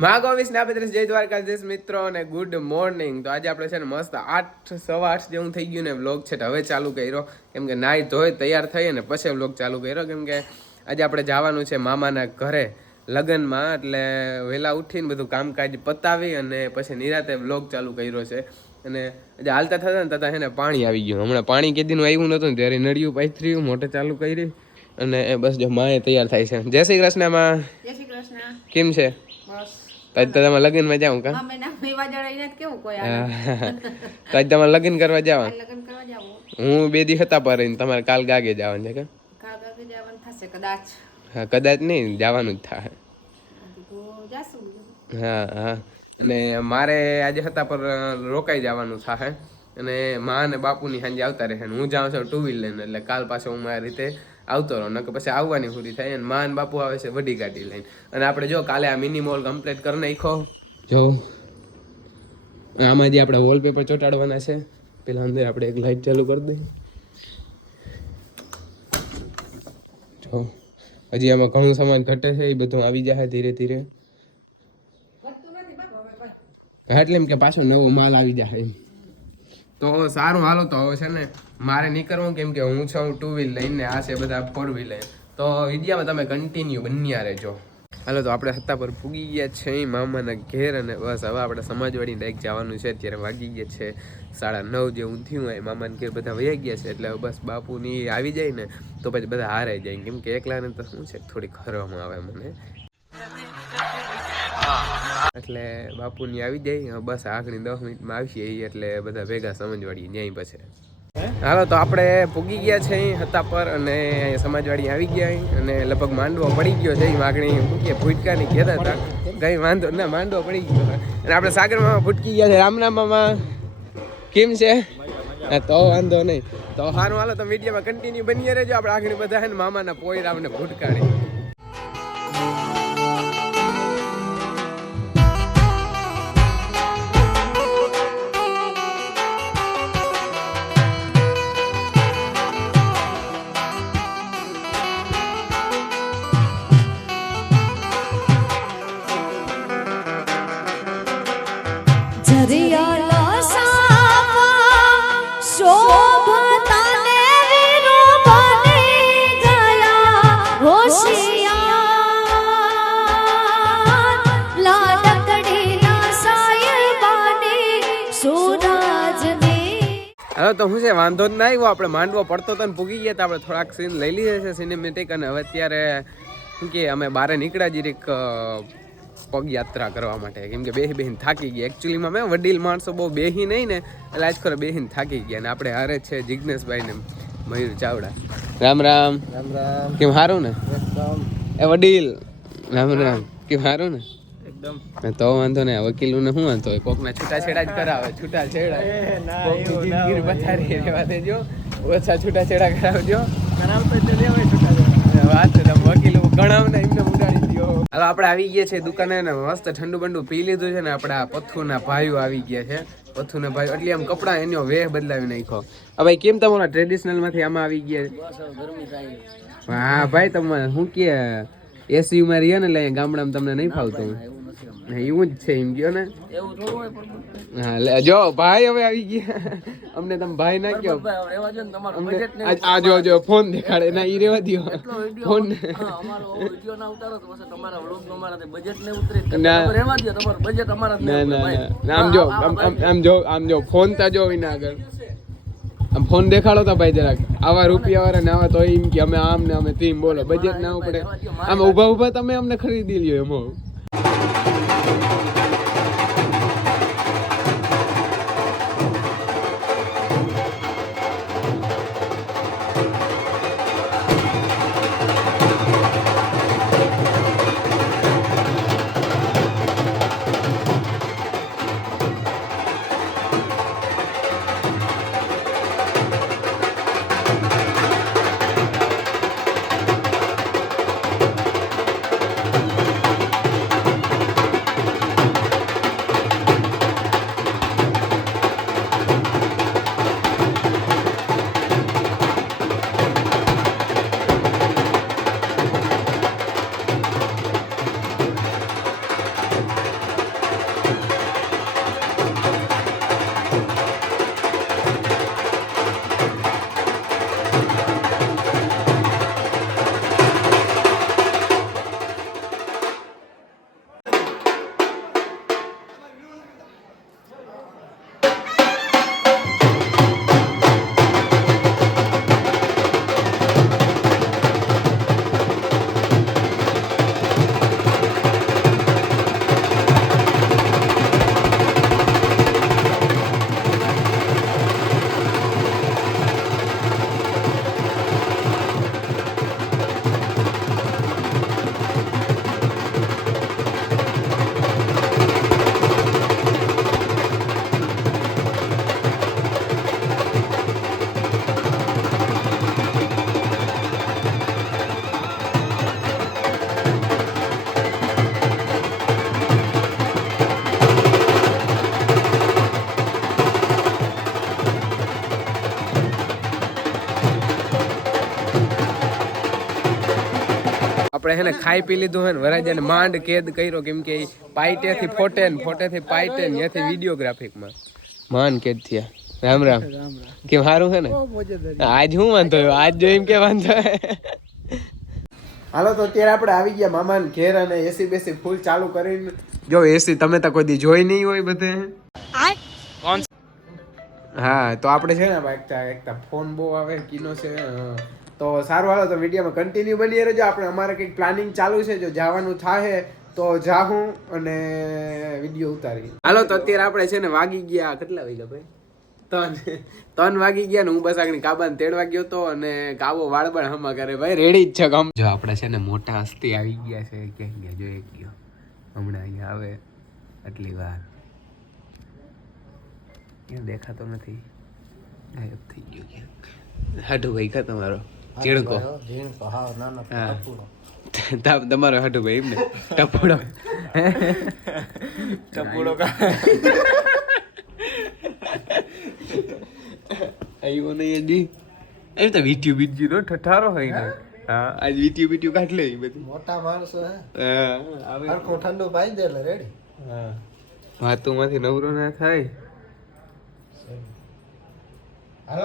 માગો ના જય જય દ્વારકાધીશ મિત્રો અને ગુડ મોર્નિંગ તો આજે આપણે છે ને મસ્ત આઠ સવા આઠ જેવું થઈ ગયું ને વ્લોગ છે તો હવે ચાલુ કર્યો. કેમ કે નાહી ધોઈ તૈયાર થઈ અને પછી વ્લોગ ચાલુ કર્યો. કેમ કે આજે આપણે જવાનું છે મામાના ઘરે લગ્નમાં એટલે વહેલા ઉઠીને બધું કામકાજ પતાવી અને પછી નિરાતે વ્લોગ ચાલુ કર્યો છે. અને આજે હાલતા થતા ને તથા છે ને પાણી આવી ગયું. હમણાં પાણી કેદીનું આવ્યું નહોતું ને ત્યારે નળિયું પાથર્યું મોટે ચાલુ કરી અને બસ જો માએ તૈયાર થાય છે. જય શ્રી કૃષ્ણમાં જય શ્રી કૃષ્ણ. કેમ છે? બસ. તો આજે તો તમે લગ્નમાં જાઉં કા? અમે ના મેવા જડાઈને કેવું કોઈ આવે તો આજે તમારે લગ્ન કરવા જવા? લગ્ન કરવા જાવું. હું બે દી હતા પર તમારે કાલ ગાગે જવાનું છે કે? જવાનું થશે કદાચ. હા કદાચ નહીં જવાનું જ થાય. હા હા. અને મારે આજે હતા પર રોકાઈ જવાનું થાય. અને મા અને બાપુની સાંજે આવતા રહે. હું જાઉં છું ટુ વ્હીલર લઈને એટલે કાલ પાછો હું મારી રીતે આવતો રહો નકર પછી આવવાની પૂરી થાય અને માન બાપુ આવે છે વડી ગાડી લઈને. અને આપણે જો કાલે આ મિની મોલ કમ્પ્લીટ કરી નાખો જો આમાં જે આપણે વોલપેપર ચોંટાડવાના છે. પેલા અંદર આપણે એક લાઈટ ચાલુ કરી દઈએ. જો હજી આમાં ઘણું સામાન ઘટે છે એ બધું આવી જાય ધીરે ધીરે. એટલે એમ કે પાછો નવો માલ આવી જાય એમ. તો સારું હાલો તો હવે છે ને મારે નીકળવું કેમ કે હું છું ટુ વ્હીલ લઈને આ છે બધા ફોર વ્હીલ લઈને તો વિડીયામાં તમે કન્ટિન્યુ બન્યા રહેજો. હાલો તો આપણે હતા પર પૂગી ગયા છે, મામાના ઘેર અને બસ હવે આપણે સમાજવાડી ડાયરેક્ટ જવાનું છે, અત્યારે વાગી ગયા છે સાડા નવ જેવું થયું હોય, મામાના ઘેર બધા વયા ગયા છે, એટલે બસ બાપુની આવી જાય ને તો પછી બધા હારાઈ જાય. કેમ કે એકલાને તો શું છે, થોડીક હરવામાં આવે મને. એટલે બાપુની આવી જાય. બસ આગળ દસ મિનિટમાં આવશે એટલે બધા ભેગા સમજવાડી ન્યાય પછી. હાલો, તો આપણે પૂગી ગયા છે અહીં હતા પર અને સમાજવાડી આવી ગયા અને લગભગ માંડવો પડી ગયો છે. માગણી મૂકીએ ભૂટકાની કહેતા હતા. કઈ વાંધો ના, માંડવો પડી ગયો. અને આપણે સાગરમાં ભૂટકી ગયા છે. રામનામામાં કેમ છે? તો વાંધો નહીં. તો સારું, હાલો, તો મીડિયામાં કન્ટિન્યુ બની રહેજો. આપણે આગળ બધા મામાના પોયરામને ભૂટકાડી હવે તો શું છે વાંધો જ ના આવ્યો. આપણે માંડવો પડતો તો પૂગી ગયા તો આપણે થોડાક સીન લઈ લીધા છે સિનેમેટિક અને હવે અત્યારે શું કે અમે બારે નીકળ્યા જીરીક પગયાત્રા કરવા માટે. કેમ કે બેહી બેહીને થાકી ગયા. એકચ્યુઅલીમાં મેં વડીલ માણસો બહુ બેહી નહીં ને એટલે આજ ખરો બેહીને થાકી ગયા ને આપણે હારે છે જિજ્ઞેશભાઈ ને મયુર ચાવડા. રામ રામ. રામ રામ. કેમ હારું ને? એ વડીલ. રામ રામ. કેમ હારું ને? એકદમ. તો વાંધો ને વકીલો ને શું વાંધો હોય? કોકના છૂટાછેડા જ કરાવે છૂટાછેડા. એ કોક કોકની ના જિંદગી. પથારી રહેવા દેજો ઓછા છૂટાછેડા કરાવજો. કરાવ તો તે લેવાય છૂટા. વાત છે તમે વકીલો ગણાવને એમને ઉડાડી દો હાલો આપણે આવી ગયા છે દુકાને ને મસ્ત ઠંડુ બંડુ પી લીધું છે ને આપણે પથ્થુના ભાઈઓ આવી ગયા છે. પથ્થુના ભાઈઓ એટલે આમ કપડા એનો વેહ બદલાવી નાખ્યો. ભાઈ કેમ તમારા ટ્રેડિશનલમાંથી આમાં આવી ગયા? બસ હવે ગરમી થાય. હા ભાઈ તમે શું કે એસી માં રહ્યા ને એટલે ગામડામાં તમને નહીં ફાવતું? એવું જ છે એમ ગયો ને? હા જો ભાઈ હવે આવી ગયા. અમને તમે ભાઈ ના કયો આ જો જો ફોન દેખાડે ના ઈ રેવા દો ફોન ના ઉતારો તો તમારા ને ઉતરે. તમારું અમારા ના ના આમ જો આમ જો આમ જો ફોન તા જો વિના આગળ. આમ ફોન દેખાડો તો ભાઈ જરાક. આવા રૂપિયા વાળા ને આવા તો એમ કે અમે આમ ને અમે તેમ બોલો. બજેટ ના પડે આમ ઊભા ઊભા તમે અમને ખરીદી લ્યો એમ આપણે હેને ખાઈ પી લીધું હોય ને વરાજાને માંડ કેદ કર્યો કેમ કે પાઇટેથી ફોટે ને ફોટેથી પાઇટે ને ત્યાંથી વિડીયોગ્રાફિકમાં. માન કેદ થયા. રામ રામ. કેમ સારું છે ને? આજ હું વાંધો આવ્યો? આજ જો એમ કે વાંધો હાલો તો અત્યારે આપણે આવી ગયા મામાને ઘેર અને એસી બેસી ફૂલ ચાલુ કરીને. જો એસી તમે તો કોઈ દી જોઈ નહીં હોય બધે. કોણ? હા તો આપણે છે ને એકતા એકતા ફોન બહુ આવે કીનો છે હા. તો સારું હાલો, તો વિડીયોમાં કન્ટિન્યુ બની રહેજો. આપણે અમારે કંઈક પ્લાનિંગ ચાલુ છે, જો જવાનું થાય તો જાહું અને વીડિયો ઉતારી હાલો, તો અત્યારે આપણે છે ને વાગી ગયા, કેટલા વાગ્યા ભાઈ? ત્રણ. ત્રણ વાગી ગયા ને હું બસ આગળ કાબાને તેડવા ગયો હતો અને કાબો વાળબણ હમા કરે ભાઈ રેડી જ છે ગમ જો આપણે છે ને મોટા હસ્તી આવી ગયા છે, ક્યાં ગયા જો એક ગયો. હમણાં અહીંયા આવે, આટલી વાર. ક્યાં દેખાતો નથી? ગાયબ થઈ ગયો ક્યાં હાડુ ભાઈ, કા તમારો? તમ- તમારો હાટુ ભાઈ એમને? ટપોડો. ટપોડો આવ્યો નહીં હજી. એમ તો વીટ્યુ બીટ્યુ નો ઠઠારો હોય ને. હા. આજ વીટ્યુ બીટ્યુ કાઢ લે બધું. મોટા માણસો હે. હા ઠંડુ પાઈ દે એટલે રેડી. હા. વાતુમાંથી નવરો ના થાય. ને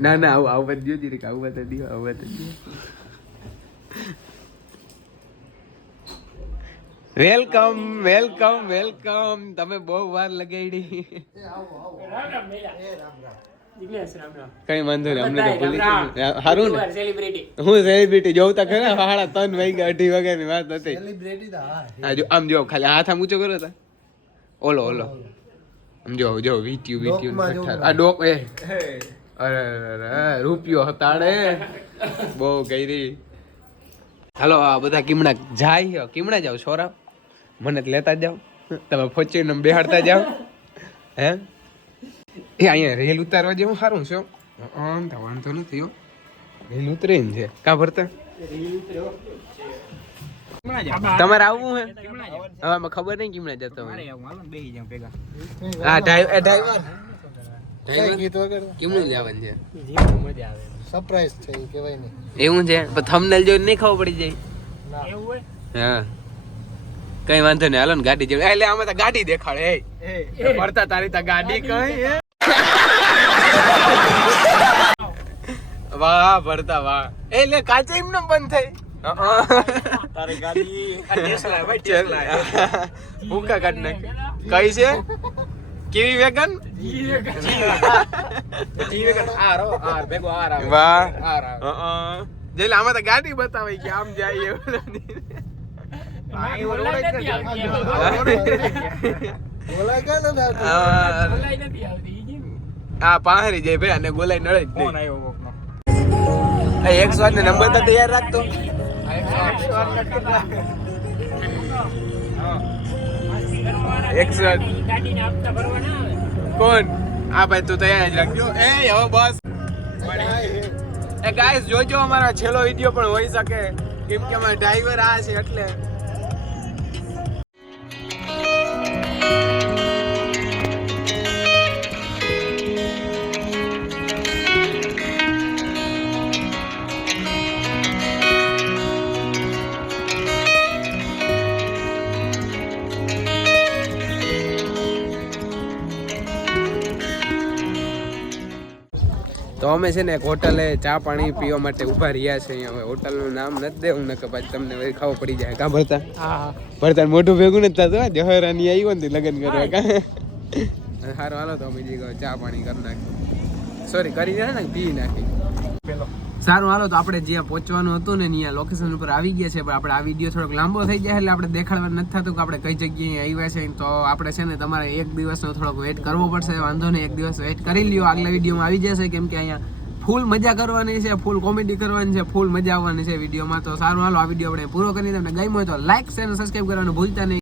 ના ના આવું આવું બધું જ રીક આવું બધું દિયો આવું બધું દિયો વેલકમ વેલકમ વેલકમ. તમે બહુ વાર લગાડી. એ આવો આવો. એ રામ રામ કઈ વાંધો નહીં અમને તો ભૂલી. હારું ને? હું સેલિબ્રિટી જોઉં તો ખરા સાડા ત્રણ વાગ્યા અઢી વાગ્યાની વાત હતી. સેલિબ્રિટી હા જો આમ જો ખાલી હાથ આમ ઊંચો કરો તા. ઓલો ઓલો. આમ જો જો વીટ્યુ વીટ્યુ આ ડોક એ. અરે અરે રૂપિયો હતાડે. બહુ ગઈરી હાલો આ બધા કીમણા જાય કીમણા જાવ છોરા. મને જ લેતા જાવ તમે ફોચીને બેહાડતા જાવ હે? એ અહીંયા રેલ ઉતારવા જેવું સારું છે હો. આમ તો વાંધો નથી હો. રેલ ઉતરે છે. કા ભરતા? તમારે આવવું હે? હવે ખબર નહીં કેમણે જતો હા ડ્રાઈવર. કેમનું જવાનું છે? સરપ્રાઈઝ છે એ કહેવાય નહીં. એવું છે? પણ થંબનેલ જોઈને નહીં ખબર પડી જાય. હા. કઈ વાંધો નહીં હાલો ને ગાડી જોડે એટલે આમાં તો ગાડી દેખાડે એ. તારી તો ગાડી કઈ વાહ ભરતા વાહ. એટલે લે કાચે એમને બંધ થઈ તારી ગાડી ટેસ્લા ભાઈ ટેસ્લા ભૂકા કાઢ નાખ? કઈ છે? કેવી વેગન? વાહ. આમાં તો ગાડી બતાવે કે આમ જાય? હા. પાહરી જાય ભાઈ અને ગોલાઈ નડે જ નહીં. એક સ્વાદ ને નંબર તો તૈયાર રાખતો. કોણ? હા ભાઈ તું તૈયાર જ રાખજો. એ હવે બસ. એ ગાઈસ જોજો અમારા છેલ્લો વીડિયો પણ હોઈ શકે. કેમ કે અમારા ડ્રાઈવર આ છે એટલે તો અમે છે ને એક હોટલે ચા પાણી પીવા માટે ઊભા રહ્યા છે. અહીંયા હવે હોટલનું નામ નથી દેવું ને કે પછી તમને વળી ખાવા પડી જાય. કા ભરતા ભરતા મોઢું ભેગું નથી થતું જહરાની આવ્યો ને લગ્ન કરવા કા? સારું હાલો તો અમે જે ચા પાણી કરી નાખ્યું સોરી કરી ને પી નાખી સારું, હાલો, તો આપણે જ્યાં પહોંચવાનું હતું ને, ત્યાં લોકેશન ઉપર આવી ગયા છે પણ આપણે આ વીડિયો થોડોક લાંબો થઈ જાય એટલે આપણે દેખાડવા નથી થતું કે આપણે કઈ જગ્યાએ આવ્યા છે તો આપણે છે ને, તમારે એક દિવસનો થોડોક વેઇટ કરવો પડશે, વાંધો નહીં, એક દિવસ વેઇટ કરી લ્યો. આગલા વિડીયોમાં આવી જશે, કેમ કે અહીંયા ફૂલ મજા કરવાની છે ફૂલ કોમેડી કરવાની છે ફૂલ મજા આવવાની છે વિડીયોમાં તો સારું, હાલો, આ વીડિયો આપણે પૂરો કરી તમને ગમ્યો હોય તો લાઈક શેર અને સબસ્ક્રાઈબ કરવાનું ભૂલતા નહીં.